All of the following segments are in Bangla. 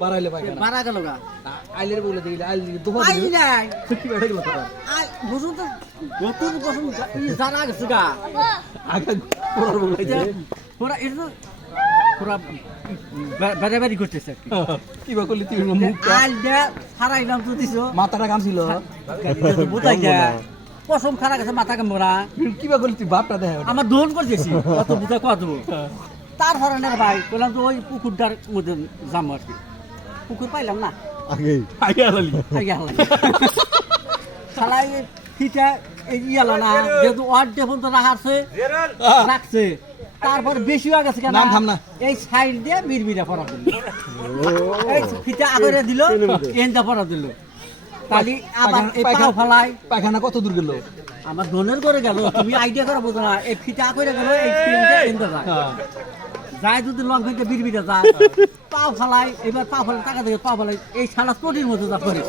বাড়াইলে পায়খানা বাড়া গেল গা আইলের বলে দিলে আইল দোফা আইলি নাই কি বেড়ে গেল আই বুঝুন তো নতুন বসুন জানা গেছে গা আগে পড়ার বলাইছে পুরা এটা তো পুরা বাড়াবাড়ি করতেছে কি বা করলি তুই মুখ আইল দে হারাইলাম তো দিছো মাথাটা কাম ছিল বুঝাই যা পশম খারা গেছে মাথা কামবো না কি বা করলি তুই বাপটা দেখ আমার দোন করতেছি কত বুঝা কত তার ধরনে ভাই বললাম তো ওই পুকুরটার মধ্যে যাম আর কি পুকুর পাইলাম না আগে আগে আলালি আগে হলাই শালাই ফিটা এই ইয়ালা না যেহেতু ওয়ার্ড দেখুন তো রাখছে তারপর বেশি হয়ে গেছে কেন নাম থাম না এই সাইড দিয়ে বিড়বিড়া পড়া দিল এই ফিটা আগরে দিল এনটা পড়া দিল তালি আবার এই পাও ফলাই পায়খানা কত দূর গেল আমার দোনের করে গেল তুমি আইডিয়া করে বোঝো না এই ফিটা করে গেল এই ফিল্মটা এনটা যায় যায় যদি লং ফিল্মটা বিড়বিড়া যায় পাও ফলাই এবার পাও ফলাই টাকা থেকে পাও ফলাই এই শালা প্রতির মতো যা করে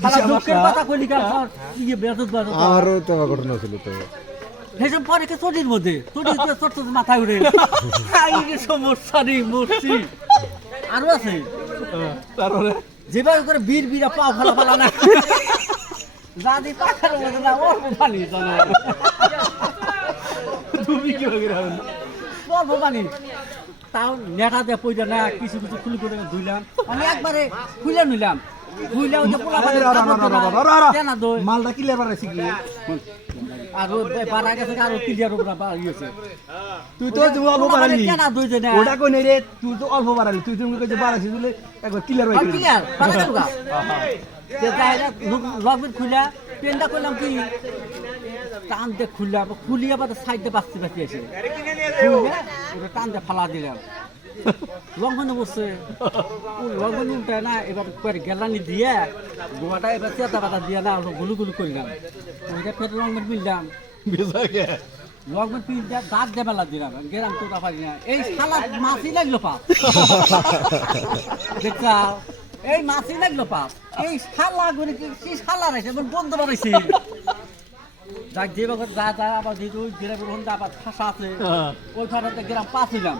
শালা দুঃখের কথা কইলি কার ইয়ে বেদত বেদত আরো তো ঘটনা ছিল তো হেসব পরে কে চটির মধ্যে চটির চট মাথায় উঠে আইরে সমস্যা নেই মরছি আরো আছে তারপরে যেভাবে করে বীর বীরা পাও ফেলা ফেলা না যাদি পাখার মধ্যে না অল্প পানি জানো তুমি কি করে হলো অল্প পানি তাও নেটা দিয়ে পয়টা না কিছু কিছু খুলি করে ধুইলাম আমি একবারে খুলে নিলাম ধুইলাম যে পোলা পানি কেনা দই মালটা কি লেবার আছে কি আর বাড়া গেছে আর ক্লিয়ার উপর ইয়েছে তুই তো তুমি অল্প বাড়ালি কেনা দই যে না ওটা কই নেই রে তুই তো অল্প বাড়ালি তুই তুমি কই যে বাড়াছিস বলে একবার ক্লিয়ার হয়ে গেল ক্লিয়ার বাড়া গেল গা যে যাইরা লগবেন খুলা পেনটা করলাম কি টান দিয়ে খুললা খুলিয়ে আবার সাইডে বাঁচতে বাঁচতে এসে ওটা টান দিয়ে ফালা দিলাম লঙ্ঘনে বসছে লঙ্ঘনে উল্টায় না এবার করে গেলানি দিয়ে গোয়াটা এবার চেতা পাতা দিয়ে না গুলু গুলু করলাম ওইটা ফের লঙ্ঘন মিললাম লঙ্ঘন পিল দিয়ে দাঁত দিয়ে বেলা দিলাম গেলাম তোটা পারি না এই শালা মাছই লাগলো পাপ দেখছা এই মাছই লাগলো পাপ এই শালা করে কি শালা রাখছে বন্ধ বানাইছি যাক যে বাগত যা যা আবার যেহেতু ওই গ্রামের হন্দা আবার ফাঁসা আছে ওই ফাঁসাতে গ্রাম পাঁচিলাম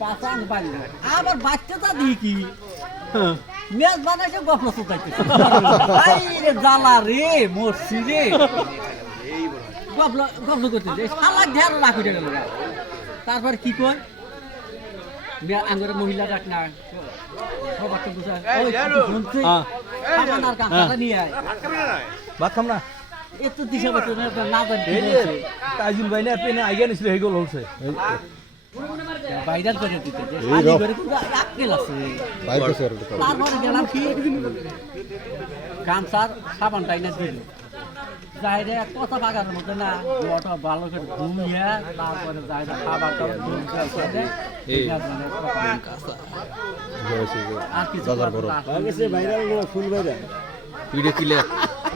পাঁচা আমি পারি না আবার বাচ্চাটা দিই কি মেজ বানাইছে গপ্প চুটাইতেছে রে জ্বালা রে মরছি রে গপ্প করতেছে শালা ঘের রাখি গেল তারপর কি কয় আঙ্গরে মহিলা ডাক না সবার তো বুঝা ওই শুনছি খাবার কাঁচাটা নিয়ে আয় ভাত খাম না এত দিশা বলতে না জানি তাইজুল ভাই না পেনে আইগা নিছিল হয়ে গেল হচ্ছে বাইরাল করে দিতে খালি করে কিন্তু আক্কেল আছে বাইরে সর তারপরে গেলাম কি গামছার সাবান টাইনা দিল যাইরে কথা বাগানোর মধ্যে না ওটা ভালো করে ধুইয়া তারপরে যাইরে খাবারটা আর কিছু বাজার করো বাইরে ফুল বাইরে ভিডিও ক্লিয়ার